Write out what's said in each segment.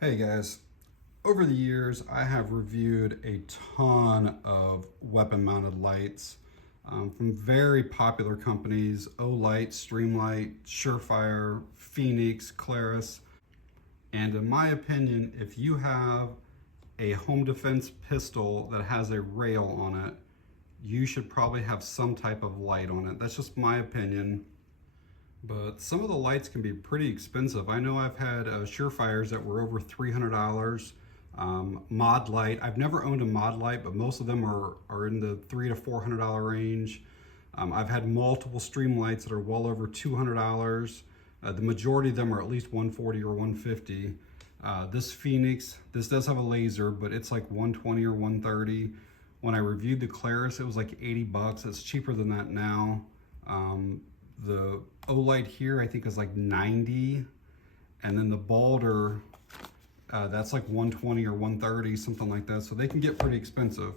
Hey guys, over the years I have reviewed a ton of weapon mounted lights from very popular companies: Olight, Streamlight, Surefire, Phoenix, Claris. And in my opinion, if you have a home defense pistol that has a rail on it, you should probably have some type of light on it. That's just my opinion. But some of the lights can be pretty expensive. I know I've had Surefires that were over $300. Mod light, I've never owned a mod light, but most of them are in the $300 to $400 range. I've had multiple Streamlights that are well over $200. The majority of them are at least $140 or $150. This Phoenix, this does have a laser, but it's like $120 or $130. When I reviewed the Claris, it was like $80. It's cheaper than that now. The Olight here, I think, is like $90, and then the Balder, that's like $120 or $130, something like that. So they can get pretty expensive.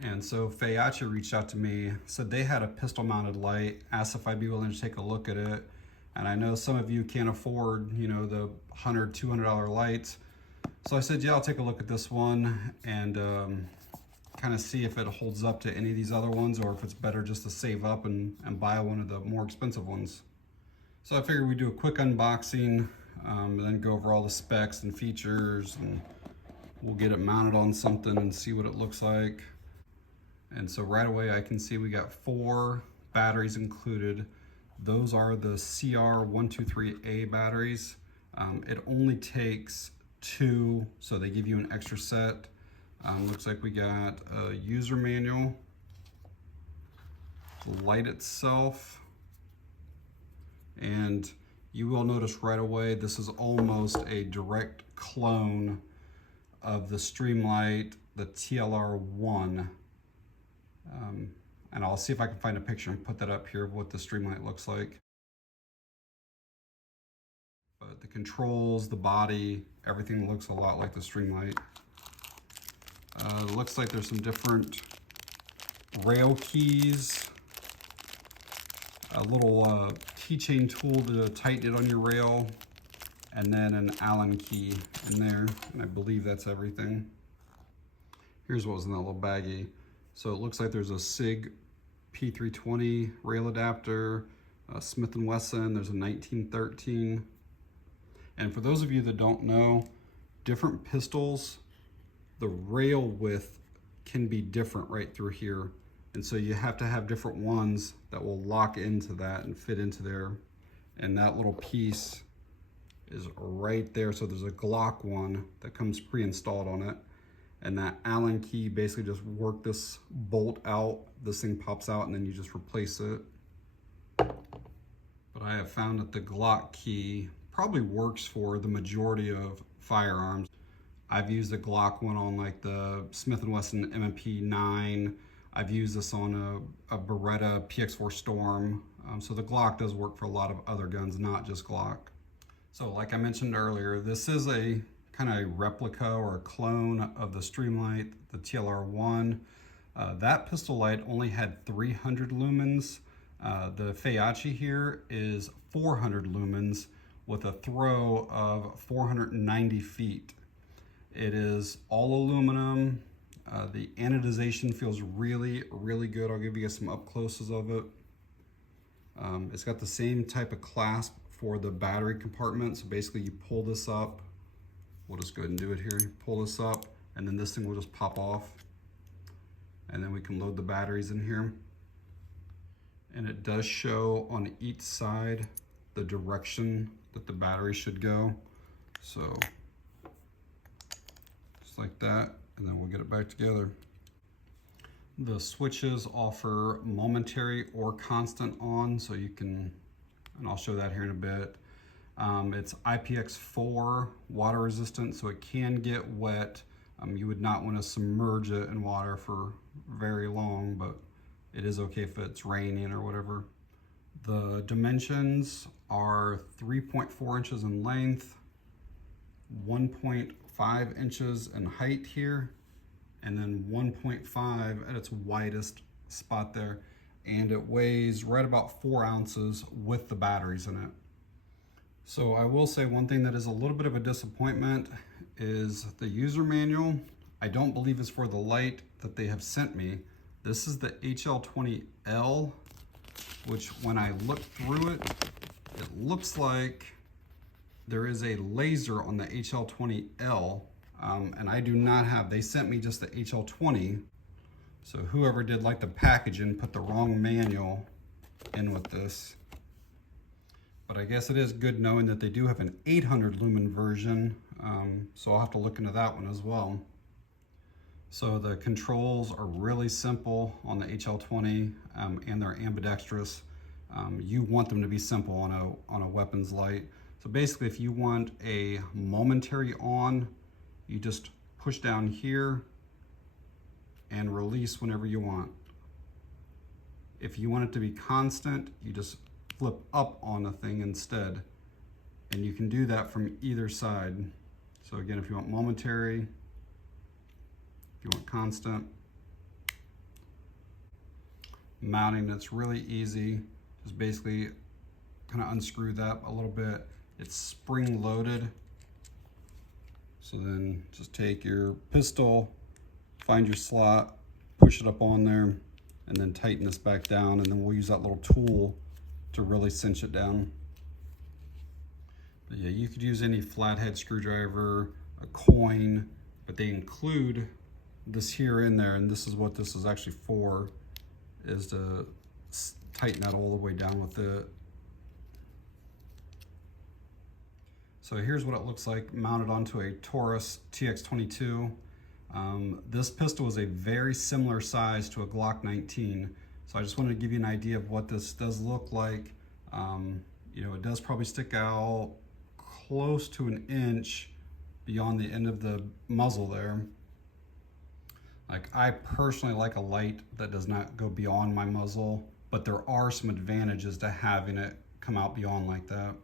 And so Fayachi reached out to me, said they had a pistol-mounted light, asked if I'd be willing to take a look at it. And I know some of you can't afford, the $100, $200 lights. So I said, yeah, I'll take a look at this one and kind of see if it holds up to any of these other ones, or if it's better just to save up and buy one of the more expensive ones. So I figured we'd do a quick unboxing and then go over all the specs and features, and we'll get it mounted on something and see what it looks like. And so right away I can see we got 4 batteries included. Those are the CR123A batteries. It only takes 2, so they give you an extra set. Looks like we got a user manual, the light itself, and you will notice right away this is almost a direct clone of the Streamlight, the TLR-1. And I'll see if I can find a picture and put that up here of what the Streamlight looks like. But the controls, the body, everything looks a lot like the Streamlight. Looks like there's some different rail keys, a little keychain tool to tighten it on your rail, and then an Allen key in there, and I believe that's everything. Here's what was in that little baggie. So it looks like there's a SIG P320 rail adapter, Smith & Wesson, there's a 1913. And for those of you that don't know, different pistols, the rail width can be different right through here. And so you have to have different ones that will lock into that and fit into there. And that little piece is right there. So there's a Glock one that comes pre-installed on it. And that Allen key basically just work this bolt out. This thing pops out and then you just replace it. But I have found that the Glock key probably works for the majority of firearms. I've used the Glock one on like the Smith & Wesson M&P 9. I've used this on a Beretta PX4 Storm. So the Glock does work for a lot of other guns, not just Glock. So like I mentioned earlier, this is a kind of a replica or a clone of the Streamlight, the TLR-1. That pistol light only had 300 lumens. The Fayachi here is 400 lumens with a throw of 490 feet. It is all aluminum. The anodization feels really, really good. I'll give you guys some up closes of it. It's got the same type of clasp for the battery compartment. So basically you pull this up. We'll just go ahead and do it here. Pull this up and then this thing will just pop off. And then we can load the batteries in here. And it does show on each side the direction that the battery should go. So just like that, and then we'll get it back together. The switches offer momentary or constant on, so you can, and I'll show that here in a bit. It's IPX4 water resistant, so it can get wet. You would not want to submerge it in water for very long, but it is okay if it's raining or whatever. The dimensions are 3.4 inches in length, 1.5 inches in height here, and then 1.5 at its widest spot there. And it weighs right about 4 ounces with the batteries in it. So I will say one thing that is a little bit of a disappointment is the user manual. I don't believe is for the light that they have sent me. This is the HL-20L, which when I look through it, it looks like there is a laser on the HL-20L, and I do not have, they sent me just the HL-20. So whoever did like the packaging put the wrong manual in with this. But I guess it is good knowing that they do have an 800 lumen version, so I'll have to look into that one as well. So the controls are really simple on the HL-20, and they're ambidextrous. You want them to be simple on a weapons light. So basically, if you want a momentary on, you just push down here and release whenever you want. If you want it to be constant, you just flip up on the thing instead. And you can do that from either side. So again, if you want momentary, if you want constant. Mounting, it's really easy. Just basically kind of unscrew that a little bit. It's spring loaded. So then just take your pistol, find your slot, push it up on there, and then tighten this back down, and then we'll use that little tool to really cinch it down. But yeah, you could use any flathead screwdriver, a coin, but they include this here in there, and this is what this is actually for, is to tighten that all the way down with it. So here's what it looks like mounted onto a Taurus TX22. This pistol is a very similar size to a Glock 19. So I just wanted to give you an idea of what this does look like. You know, it does probably stick out close to an inch beyond the end of the muzzle there. Like, I personally like a light that does not go beyond my muzzle, but there are some advantages to having it come out beyond like that.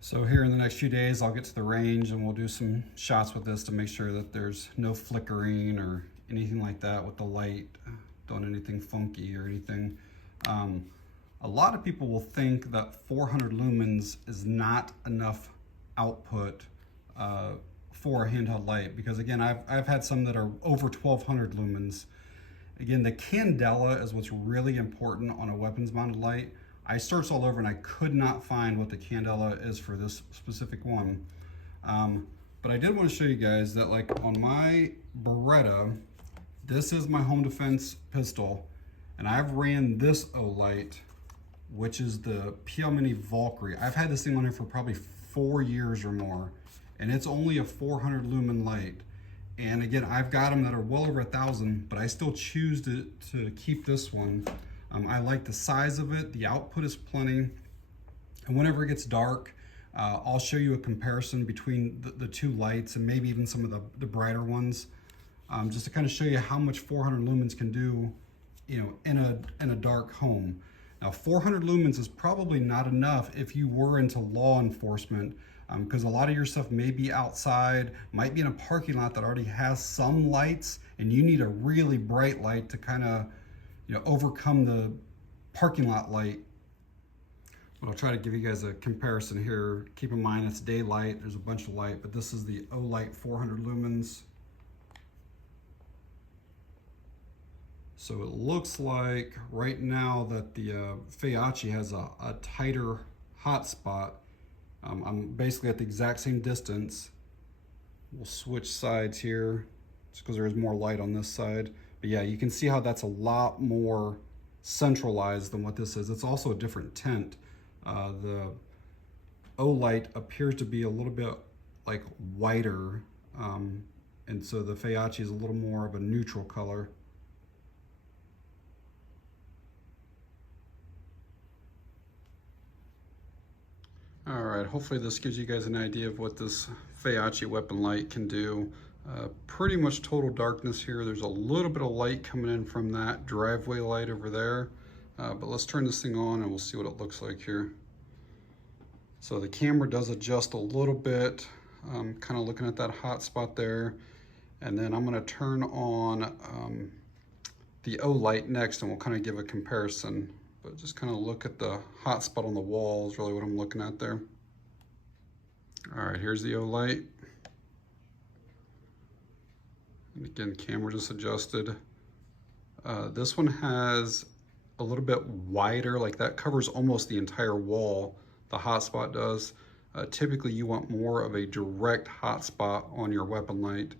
So here in the next few days, I'll get to the range and we'll do some shots with this to make sure that there's no flickering or anything like that with the light, doing anything funky or anything. A lot of people will think that 400 lumens is not enough output for a handheld light, because again, I've had some that are over 1200 lumens. Again, the candela is what's really important on a weapons mounted light. I searched all over and I could not find what the candela is for this specific one. But I did want to show you guys that, like, on my Beretta, this is my home defense pistol, and I've ran this O-light, which is the PL Mini Valkyrie. I've had this thing on here for probably 4 years or more, and it's only a 400 lumen light. And again, I've got them that are well over 1,000, but I still choose to keep this one. I like the size of it, the output is plenty, and whenever it gets dark, I'll show you a comparison between the two lights and maybe even some of the brighter ones, just to kind of show you how much 400 lumens can do, you know, in a dark home. Now, 400 lumens is probably not enough if you were into law enforcement, because a lot of your stuff may be outside, might be in a parking lot that already has some lights, and you need a really bright light to kind of, you know, overcome the parking lot light. But I'll try to give you guys a comparison here. Keep in mind it's daylight, there's a bunch of light, but this is the O-Light 400 lumens. So it looks like right now that the Fayachi has a tighter hotspot. I'm basically at the exact same distance. We'll switch sides here just because there is more light on this side. But yeah, you can see how that's a lot more centralized than what this is. It's also a different tint. The O-Light appears to be a little bit like whiter, and so the Fayachi is a little more of a neutral color. All right, hopefully this gives you guys an idea of what this Fayachi weapon light can do. Pretty much total darkness here. There's a little bit of light coming in from that driveway light over there. But let's turn this thing on and we'll see what it looks like here. So the camera does adjust a little bit, kind of looking at that hot spot there. And then I'm gonna turn on the O light next and we'll kind of give a comparison. but just kind of look at the hot spot on the wall is really what I'm looking at there. All right, here's the O light. And again, camera just adjusted. This one has a little bit wider, like that covers almost the entire wall, the hotspot does. Typically you want more of a direct hotspot on your weapon light.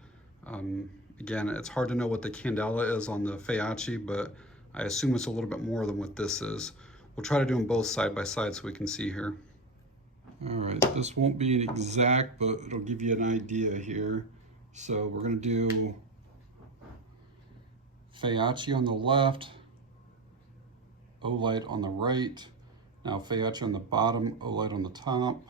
Again, it's hard to know what the candela is on the Fayachi, but I assume it's a little bit more than what this is. We'll try to do them both side by side so we can see here. All right, this won't be exact, but it'll give you an idea here. So we're gonna do Fayachi on the left, O light on the right. Now Fayachi on the bottom, O light on the top.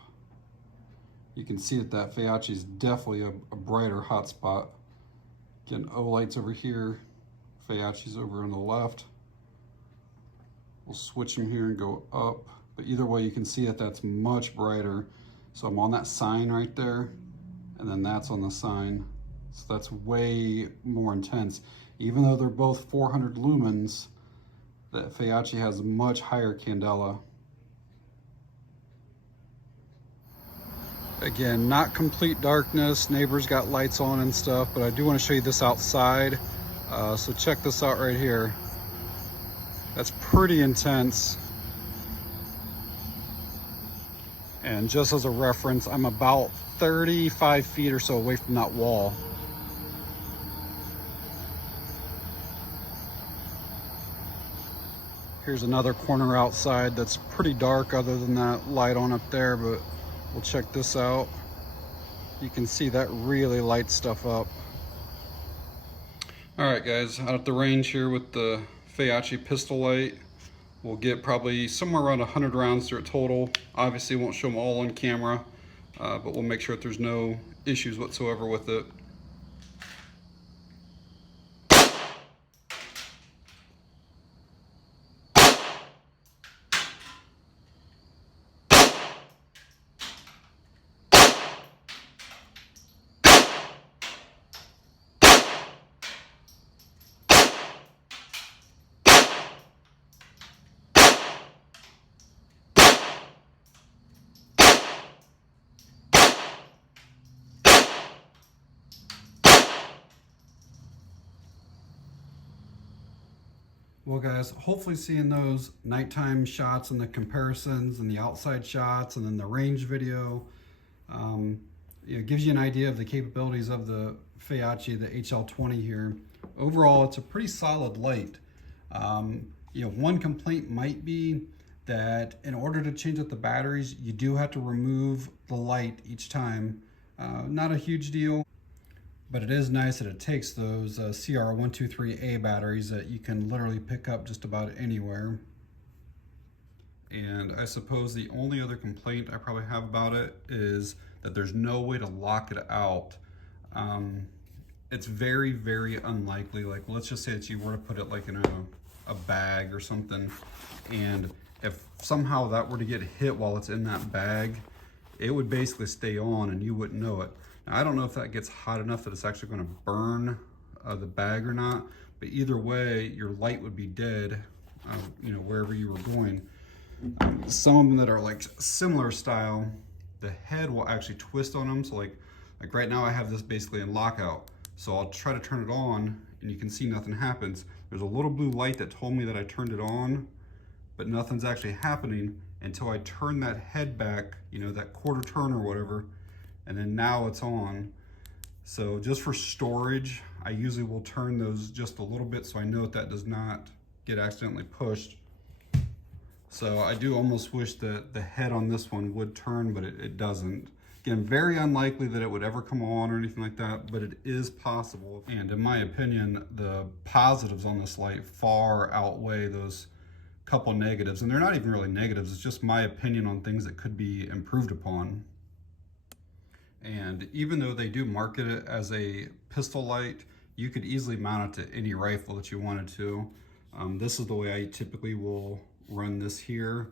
You can see that Fayachi is definitely a brighter hotspot. Again, O light's over here, Fayachi's over on the left. We'll switch them here and go up, but either way you can see that that's much brighter. So I'm on that sign right there, and then that's on the sign. So that's way more intense. Even though they're both 400 lumens, that Fayachi has much higher candela. Again, not complete darkness. Neighbors got lights on and stuff, but I do want to show you this outside. So check this out right here. That's pretty intense. And just as a reference, I'm about 35 feet or so away from that wall. Here's another corner outside that's pretty dark other than that light on up there, but we'll check this out. You can see that really lights stuff up. All right guys, out at the range here with the Fayachi pistol light. We'll get probably somewhere around 100 rounds through it total. Obviously won't show them all on camera, but we'll make sure that there's no issues whatsoever with it. Well guys, hopefully seeing those nighttime shots and the comparisons and the outside shots and then the range video gives you an idea of the capabilities of the Feyachi, the HL-20 here. Overall, it's a pretty solid light. One complaint might be that in order to change out the batteries, you do have to remove the light each time. Not a huge deal. But it is nice that it takes those CR123A batteries that you can literally pick up just about anywhere. And I suppose the only other complaint I probably have about it is that there's no way to lock it out. It's very, very unlikely. Like, let's just say that you were to put it like in a bag or something, and if somehow that were to get hit while it's in that bag, it would basically stay on and you wouldn't know it. I don't know if that gets hot enough that it's actually going to burn the bag or not, but either way, your light would be dead, wherever you were going. Some of them that are like similar style, the head will actually twist on them. So like right now I have this basically in lockout. So I'll try to turn it on and you can see nothing happens. There's a little blue light that told me that I turned it on, but nothing's actually happening until I turn that head back, that quarter turn or whatever, and then now it's on. So just for storage, I usually will turn those just a little bit so I know that does not get accidentally pushed. So I do almost wish that the head on this one would turn, but it doesn't. Again, very unlikely that it would ever come on or anything like that, but it is possible. And in my opinion, the positives on this light far outweigh those couple negatives. And they're not even really negatives, it's just my opinion on things that could be improved upon. And even though they do market it as a pistol light, you could easily mount it to any rifle that you wanted to. This is the way I typically will run this here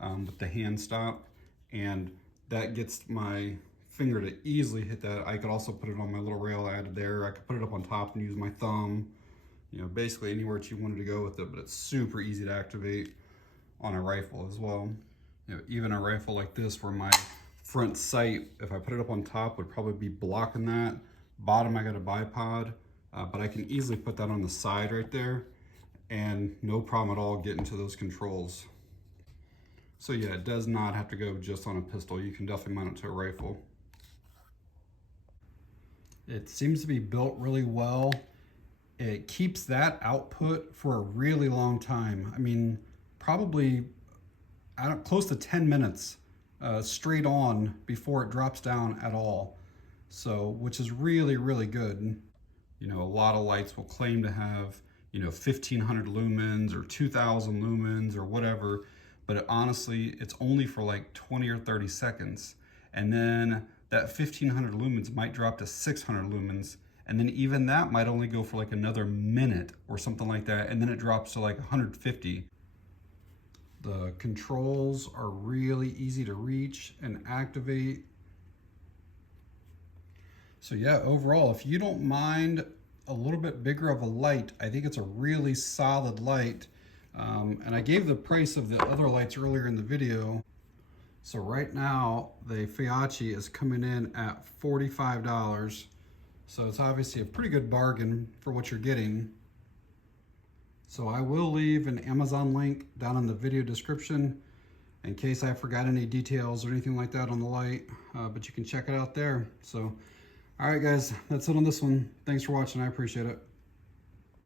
with the hand stop, and that gets my finger to easily hit that. I could also put it on my little rail I added there. I could put it up on top and use my thumb, basically anywhere that you wanted to go with it, but it's super easy to activate. on a rifle as well. You know, even a rifle like this where my front sight, if I put it up on top, would probably be blocking that. Bottom, I got a bipod, but I can easily put that on the side right there and no problem at all getting to those controls. So yeah, it does not have to go just on a pistol. You can definitely mount it to a rifle. It seems to be built really well. It keeps that output for a really long time. I mean, probably close to 10 minutes straight on before it drops down at all. So, which is really, really good. You know, a lot of lights will claim to have, you know, 1500 lumens or 2000 lumens or whatever, but honestly, it's only for like 20 or 30 seconds. And then that 1500 lumens might drop to 600 lumens. And then even that might only go for like another minute or something like that. And then it drops to like 150. The controls are really easy to reach and activate. So yeah, overall, if you don't mind a little bit bigger of a light, I think it's a really solid light. And I gave the price of the other lights earlier in the video. So right now, the Fayachi is coming in at $45. So it's obviously a pretty good bargain for what you're getting. So I will leave an Amazon link down in the video description in case I forgot any details or anything like that on the light, but you can check it out there. So, all right guys, that's it on this one. Thanks for watching, I appreciate it.